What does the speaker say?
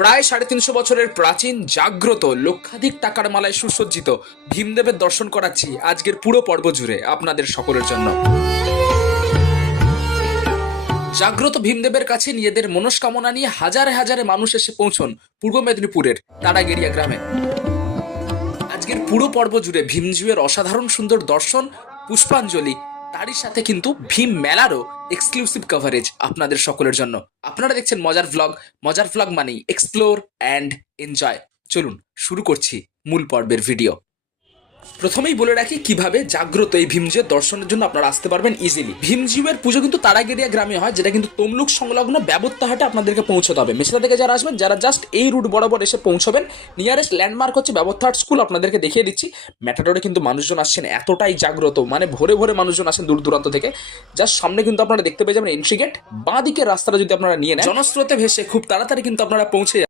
প্রায় 350 বছরের প্রাচীন জাগ্রত লক্ষাধিক টাকার মালায় সুসজ্জিত ভীমদেবের দর্শন করাচ্ছি আজকের পুরো পর্ব জুড়ে আপনাদের সকলের জন্য। জাগ্রত ভীমদেবের কাছে নিজেদের মনস্কামনা নিয়ে হাজারে হাজারে মানুষ এসে পৌঁছন পূর্ব মেদিনীপুরের তারাগেরিয়া গ্রামে। আজকের পুরো পর্ব জুড়ে ভীমজিউয়ের অসাধারণ সুন্দর দর্শন, পুষ্পাঞ্জলি, তারই সাথে কিন্তু ভীম মেলারও এক্সক্লুসিভ কভারেজ আপনাদের সকলের জন্য। আপনারা দেখছেন মজার ভ্লগ মানেই এক্সপ্লোর অ্যান্ড এনজয়। চলুন শুরু করছি মূল পর্বের ভিডিও। প্রথমেই বলে রাখি কিভাবে জাগ্রত এই ভীমজিউয়ের দর্শনের জন্য আপনারা আসতে পারবেন ইজিলি। ভীমজিউয়ের পুজো কিন্তু তারাগেরিয়া গ্রামে হয়, যেটা কিন্তু তমলুক সংলগ্ন ব্যবত্তাহাটে আপনাদেরকে পৌঁছতে হবে। মেছলা থেকে যারা আসবেন, যারা জাস্ট এই রুট বরাবর এসে পৌঁছবেন, নিয়ারেস্ট ল্যান্ডমার্ক হচ্ছে ব্যবত্তাহাট স্কুল। আপনাদেরকে দেখিয়ে দিচ্ছি। ম্যাটাডোরে কিন্তু মানুষজন আসছেন, এতটাই জাগ্রত, মানে ভোরে ভোরে মানুষজন আসেন দূর দূরান্ত থেকে। জাস্ট সামনে কিন্তু আপনারা দেখতে পেয়ে যাবেন এন্ট্রি গেট। বাঁ দিকের রাস্তাটা যদি আপনারা নিয়ে নেন, জনস্রোতে ভেসে খুব তাড়াতাড়ি কিন্তু আপনারা পৌঁছে